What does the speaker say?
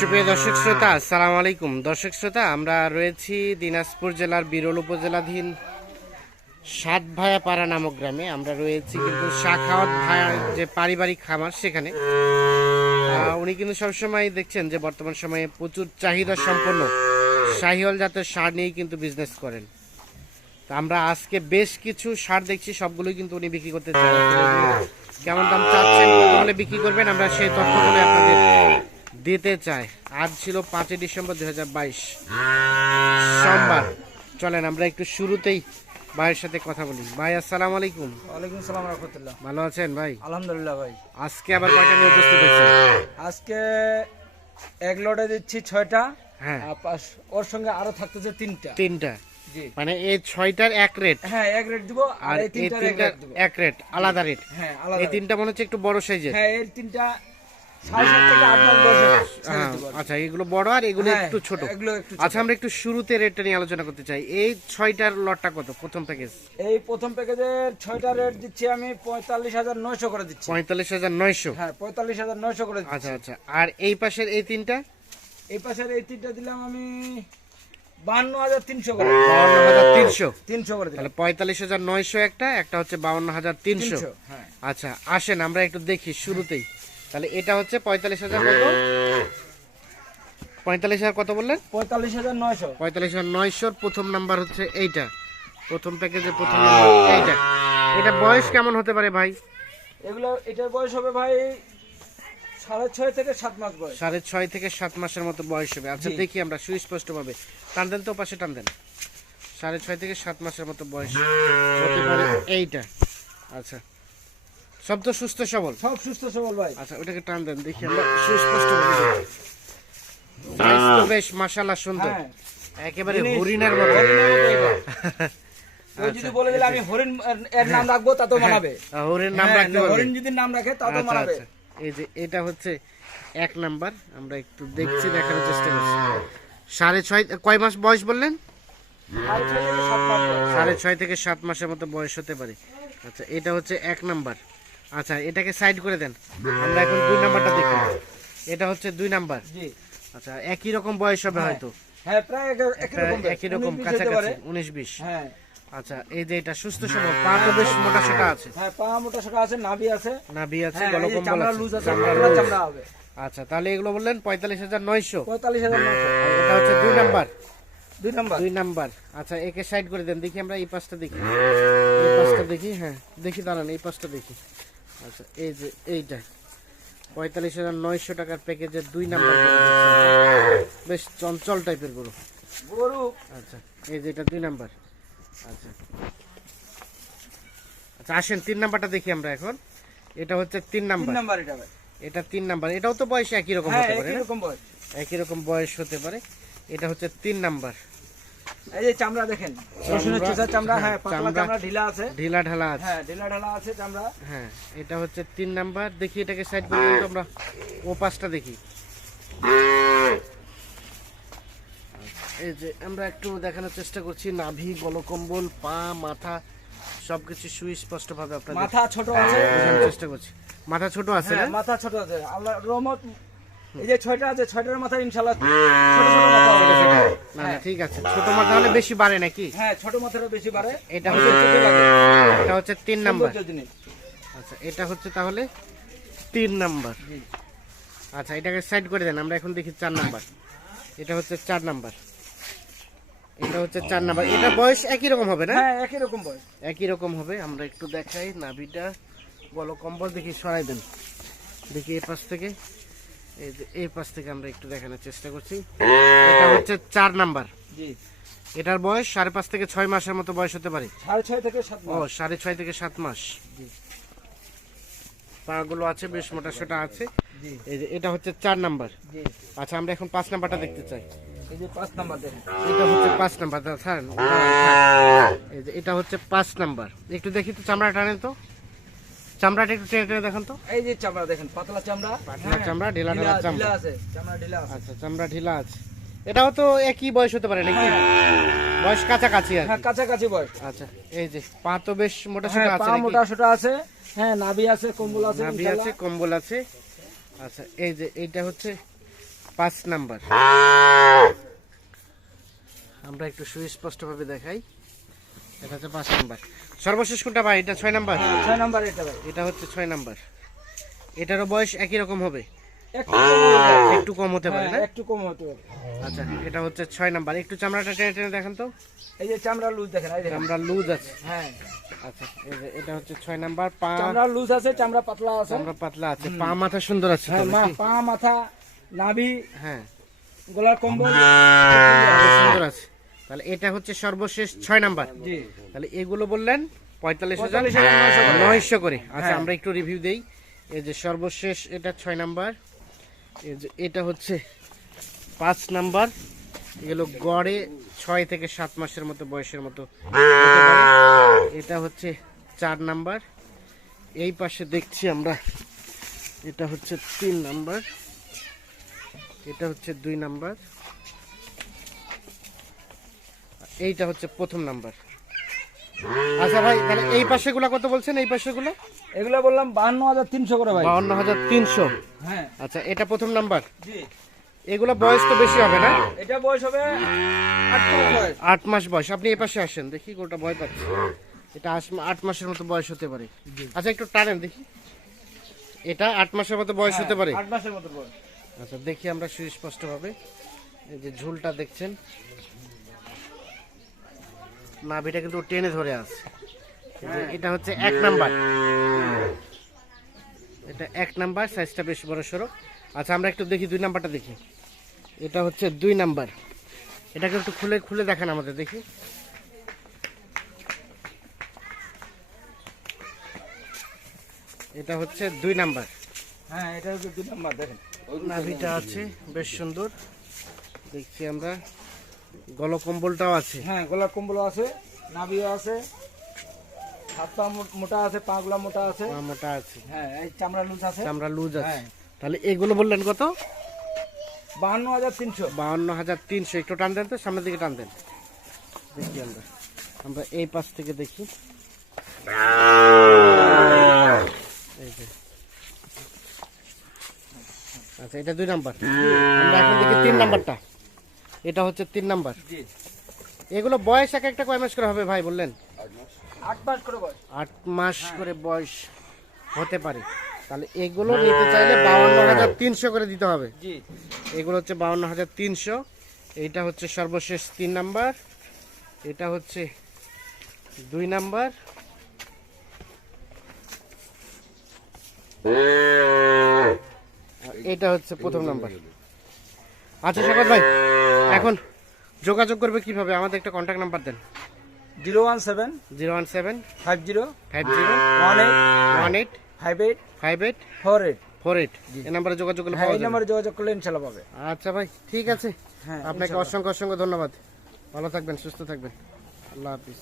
সুপ্রিয় দর্শক শ্রোতা, আসসালামু আলাইকুম। দর্শক শ্রোতা, আমরা রয়েছি দিনাজপুর জেলার বিরল উপজেলাধীন সাতভায়াপাড়া নামক গ্রামে। আমরা রয়েছি কিন্তু শাখাওয়াত ভাইয়ার যে পারিবারিক খামার, সেখানে উনি কিন্তু সবসময় দেখছেন যে বর্তমান সময়ে প্রচুর চাহিদা সম্পন্ন শাহিওয়াল জাতের সার নিয়েই কিন্তু বিজনেস করেন। তো আমরা আজকে বেশ কিছু সার দেখছি, সবগুলোই কিন্তু উনি বিক্রি করতে চান। কেমন দাম চাচ্ছেন, কত হলে বিক্রি করবেন, আমরা সেই তথ্যগুলো আপনাদের দিতে চাই। আজ ছিল 5 ডিসেম্বর 2022 সোমবার। চলেন আমরা একটু শুরুতেই ভাইয়ের সাথে কথা বলি। ভাই আসসালামু আলাইকুম। ওয়ালাইকুম সালাম রাহমাতুল্লাহ। ভালো আছেন ভাই? আলহামদুলিল্লাহ ভাই। আজকে আবার কয়টা নিয়ে উপস্থিত হয়েছেন? আজকে এক লটে দিচ্ছি 6টা। হ্যাঁ, ওর সঙ্গে আরো থাকতেছে 3টা। 3টা, জি মানে এই 6টার এক রেট, হ্যাঁ এক রেট দিব, আর আর এই এই 3টার এক 3টার রেট দিব। এক রেট, আলাদা রেট। হ্যাঁ আলাদা। এই 3টা মনে হচ্ছে একটু বড় সাইজের। হ্যাঁ এই 3টা 7.5 থেকে 8 মাস বয়সে ছেড়ে দিব। আচ্ছা, এগুলো বড় আর এগুলো হ্যাঁ, একটু ছোট। এগুলো একটু ছোট। আচ্ছা, আমরা একটু শুরুতে রেটটা নিয়ে আলোচনা করতে চাই। এই 6টার লটটা কত প্রথম প্যাকেজ? এই প্রথম প্যাকেজের 6টা রেট দিচ্ছি আমি 45,900 করে দিচ্ছি। 45,900। হ্যাঁ 45,900 করে দিচ্ছি। আচ্ছা আচ্ছা, আর এই পাশের এই 3টা? এই পাশের এই 3টা দিলাম আমি 52,300 করে। 52,300। 300 করে দিলাম। তাহলে 45,900 একটা, একটা হচ্ছে 52,300। 300 হ্যাঁ। আচ্ছা, আসেন আমরা একটু দেখি শুরুতেই। তাহলে এটা হচ্ছে 45,000 কত? 45,000 কত বললেন? 45,900। 45,900 প্রথম নাম্বার হচ্ছে এইটা, প্রথম প্যাকেজে প্রথম নাম্বার এইটা। এটা বয়স কেমন হতে পারে ভাই? এগুলো এটার বয়স হবে ভাই 6.5 থেকে 7 মাস বয়স। 6.5 থেকে 7 মাসের মতো বয়স হবে। আচ্ছা জি। দেখি আমরা সুস্পষ্ট ভাবে। টান দেন তো, পাশে টান দেন। 6.5 থেকে 7 মাসের মতো বয়স হতে পারে এইটা। আচ্ছা, সব তো সুস্থ সবল? সব সুস্থ সবল ভাই। আচ্ছা, ওটাকে টান দেন দেখি আমরা সুস্পষ্ট ভাবে দেখি। সাইজ তো বেশ মাশাআল্লাহ সুন্দর, হ্যাঁ একেবারে হরিণের মতো। হরিণের মতো এটা। ওই যদি বলে দিলে আমি হরিণ এর নাম রাখবো তা তো মানাবে। হরিণ নাম হ্যাঁ, রাখতে পারবেন? হরিণ যদি নাম রাখে তা তো আচ্ছা মানাবে। আচ্ছা, এই যে এটা হচ্ছে এক নাম্বার। আমরা একটু দেখছি, দেখানোর চেষ্টা করছি। 6.5 কয় মাস বয়স বললেন? 6.5 থেকে 7 মাস বয়স। 6.5 থেকে 7 মাসের মতো বয়স হতে পারে। আচ্ছা, এটা হচ্ছে এক নাম্বার। আচ্ছা, এটাকে সাইড করে দেন, আমরা এখন 2 নাম্বারটা দেখি। এটা হচ্ছে 2 নাম্বার। জি আচ্ছা, একই রকম বয়স হবে হয়তো? হ্যাঁ প্রায় একই রকম বয়স। একই রকম 19-20 হতে কাছাকাছি, পারে। 19-20। হ্যাঁ আচ্ছা, এই যে এটা সুস্থ সবল, পা তো বেশ মোটা সোটা আছে, হ্যাঁ পা মোটা সোটা আছে, নাভি আছে। নাভি আছে, হ্যাঁ এই যে গলকম্বল চামড়া আছে, লুজ আছে, চামড়া চামড়া লুজ। চামড়া হবে। আচ্ছা, তাহলে এগুলো বললেন 45,900। 45,900। এটা হচ্ছে 2 নাম্বার। 2 নাম্বার। 2 নাম্বার। আচ্ছা, একে সাইড করে দেন দেখি, আমরা এই পাশটা দেখি, এই পাশটা দেখি। হ্যাঁ দেখি, দাঁড়ান এই পাশটা দেখি। আচ্ছা, এই যে এইটা 45,900 টাকার প্যাকেজের 2 নাম্বার গরু দেখছি। বেশ চঞ্চল টাইপের গরু। গরু আচ্ছা, এই যে এটা 2 নাম্বার। আচ্ছা আচ্ছা, আসেন 3 নাম্বারটা দেখি আমরা এখন। এটা হচ্ছে 3 3 নাম্বার। নাম্বার এটা ভাই। এটা 3 নাম্বার। এটাও তো বয়স একই রকম হ্যাঁ হতে পারে একই না? রকম বয়স। একই রকম বয়স হতে পারে। এটা হচ্ছে 3 নাম্বার। এই যে চামড়া দেখেন, রসুনের চোষা চামড়া। হ্যাঁ পাতলা চামড়া চামড়া ঢিলা আছে। ঢিলা ঢালা আছে। হ্যাঁ ঢিলা ঢালা আছে চামড়া। হ্যাঁ, এটা হচ্ছে 3 নাম্বার। দেখি এটাকে সাইড করে দিই তো আমরা, ও পাশটা দেখি। এই যে আমরা একটু দেখানোর চেষ্টা করছি, নাভি, গলকম্বল, পা, মাথা সবকিছু সুস্পষ্ট ভাবে আপনাদের মাথা ছোট আছে। বোঝানোর চেষ্টা করছি। মাথা ছোট আছে না? হ্যাঁ মাথা ছোট আছে, আল্লাহর রহমত। এই যে 6টা আছে, 6টার মাথা ইনশাআল্লাহ ছোট ছোট মাথা হবে। না না, ঠিক আছে। ছোট মাথা হলে বেশি বাড়ে নাকি? হ্যাঁ ছোট মাথাটা বেশি বাড়ে। এটা হচ্ছে চোখে লাগে। এটা হচ্ছে 3 নাম্বার। সৌন্দর্য জিনিস। আচ্ছা, এটা হচ্ছে তাহলে 3 নাম্বার। জি। আচ্ছা, এটাকে সাইড করে দেন, আমরা এখন দেখি 4 নাম্বার। এটা হচ্ছে 4 নাম্বার। এটা হচ্ছে 4 নাম্বার। এটা বয়স একই রকম হবে না? হ্যাঁ একই রকম বয়স। একই রকম হবে। আমরা একটু দেখাই নাভিটা, গলকম্বল দেখি, সরাই দেন দেখি এই পাশ থেকে। এই যে এই পাশ থেকে আমরা একটু দেখানোর চেষ্টা করছি। এটা হচ্ছে 4 নাম্বার। জি এটার বয়স 5.5 থেকে 6 মাসের মতো বয়স হতে পারে। 6.5 থেকে 7 ও, মাস। 6.5 থেকে 7 মাস। জি পাগুলো আছে, বেশ মোটা সোটা আছে। জি এই যে এটা হচ্ছে 4 নাম্বার। জি। আচ্ছা, আমরা এখন 5 নাম্বারটা দেখতে চাই। এই যে 5 নাম্বার দেখেন। এটা হচ্ছে 5 নাম্বার। স্যার, এই যে এটা হচ্ছে 5 নাম্বার। একটু দেখি তো, চামড়া টানেন তো, চামড়াটা একটু টেনে টেনে দেখান তো। এই যে চামড়া দেখেন, পাতলা চামড়া। পাতলা চামড়া, ঢিলা ঢালা চামড়া। ঢিলা আছে, চামড়া ঢিলা আছে। আচ্ছা, চামড়া ঢিলা আছে। এটাও তো একই বয়স হতে পারে নাকি? বয়স কাছাকাছি আর কি। হ্যাঁ কাছাকাছি বয়স। আচ্ছা, এই যে পা তো বেশ মোটা হ্যাঁ সোটা আছে পা নাকি? মোটা সোটা আছে। হ্যাঁ নাভি আছে, কম্বল আছে, নাভি আছে, কম্বল আছে। আচ্ছা, এই যে এইটা হচ্ছে 5 নাম্বার। আমরা একটু সুস্পষ্টভাবে দেখাই, এটা হচ্ছে 5 নাম্বার। সর্বশেষ কোনটা ভাই? এটা 6 নাম্বার। 6 নাম্বার এটা ভাই। এটা হচ্ছে 6 নাম্বার। এটারও বয়স একই রকম হবে, একটু কম হতে পারে। একটু কম হতে পারে না? হ্যাঁ, একটু কম হতে পারে। আচ্ছা, এটা হচ্ছে 6 নাম্বার। একটু চামড়াটা টেনে টেনে দেখান তো। এই যে চামড়া লুজ দেখেন, এই দেখেন। চামড়া লুজ আছে। হ্যাঁ, আচ্ছা, এই যে এটা হচ্ছে 6 নাম্বার। পা চামড়া লুজ আছে, চামড়া পাতলা আছে। চামড়া পাতলা আছে, পা মাথা সুন্দর আছে তো হ্যাঁ, নাকি? পা মাথা নাভি হ্যাঁ, গলার কম্বল খুব সুন্দর আছে। তাহলে এটা হচ্ছে সর্বশেষ 6 নাম্বার। জি। তাহলে এগুলো বললেন 45,900 45,900 করে। আচ্ছা, হ্যাঁ। আমরা একটু রিভিউ দেই। এই যে সর্বশেষ এটা 6 নাম্বার, এই যে এটা হচ্ছে 5 নাম্বার। এগুলো গড়ে 6 থেকে 7 মাসের মতো বয়সের মতো হতে পারে। এটা হচ্ছে 4 নাম্বার। এই পাশে দেখছি আমরা, এটা হচ্ছে 3 নাম্বার, এটা হচ্ছে 2 নাম্বার, এইটা হচ্ছে প্রথম নাম্বার। আচ্ছা ভাই, তাহলে এই পাশেগুলো কত বলছেন? এই পাশেগুলো এগুলো বললাম 52,300 করে ভাই। 52,300। হ্যাঁ, আচ্ছা, এটা প্রথম নাম্বার। জি। এগুলো বয়স তো বেশি হবে না? এটা বয়স হবে 8 মাস বয়স। 8 মাস বয়স। আপনি এই পাশে আসেন, দেখি গোটা ভয় পাচ্ছে। এটা 8 মাসের মতো বয়স হতে পারে। আচ্ছা, একটু টানেন দেখি। এটা 8 মাসের মতো বয়স হতে পারে। 8 মাসের মতো বয়স। আচ্ছা, দেখি আমরা সুস্পষ্ট ভাবে। এই যে ঝুলটা দেখছেন, নাভিটা কিন্তু টেনে ধরে আছে। এই যে এটা হচ্ছে 1 নাম্বার। এটা 1 নাম্বার, সাইজটা বেশ বড় সড়ো। আচ্ছা, আমরা একটু দেখি 2 নাম্বারটা দেখি। এটা হচ্ছে 2 নাম্বার। এটাকে একটু খুলে খুলে দেখান আমাদের দেখি। এটা হচ্ছে 2 নাম্বার। হ্যাঁ, এটা হচ্ছে 2 নাম্বার দেখেন। নাভিটা আছে বেশ সুন্দর দেখছি আমরা, গলকম্বলটাও আছে। হ্যাঁ, গলার কম্বল আছে, নাভিও আছে, হাত পা মোটা আছে, পা গুলা মোটা আছে। পা মোটা আছে, হ্যাঁ, এই চামড়া লুজ আছে। চামড়া লুজ আছে। হ্যাঁ। তাহলে এগুলো বললেন কত? 52,300। 52,300। একটু টান দেন তো, সামনের দিকে টান দেন দেখি। আমরা আমরা এই পাশ থেকে দেখি। এই যে। আচ্ছা, এটা 2 নাম্বার। আমরা এখন দেখি 3 নাম্বারটা। এটা হচ্ছে 3 নাম্বার। জি। এগুলো বয়স এক একটা কয় মাস করে হবে ভাই বললেন? 8 মাস করে বয়স। 8 মাস করে বয়স হতে পারে। তাহলে এগুলো নিতে চাইলে 52,300 করে দিতে হবে। জি। এগুলো হচ্ছে 52,300। এইটা হচ্ছে সর্বশেষ 3 নাম্বার। এটা হচ্ছে 2 নাম্বার। আর এটা হচ্ছে প্রথম নাম্বার। আচ্ছা সাগর ভাই, এখন যোগাযোগ করবে কিভাবে? আমাদের একটা কন্ট্যাক্ট নাম্বার দেন। 017 017 50 50 18 18 58 58 48। 48। এই নাম্বারে যোগাযোগ করলে হ্যাঁ, পাওয়া এই যাবে। নম্বরে যোগাযোগ করলে ইনশাআল্লাহ পাবে। আচ্ছা ভাই, ঠিক আছে। হ্যাঁ, আপনাকে ইনশাআল্লাহ। অসংখ্য অসংখ্য ধন্যবাদ। ভালো থাকবেন, সুস্থ থাকবেন। আল্লাহ হাফিজ।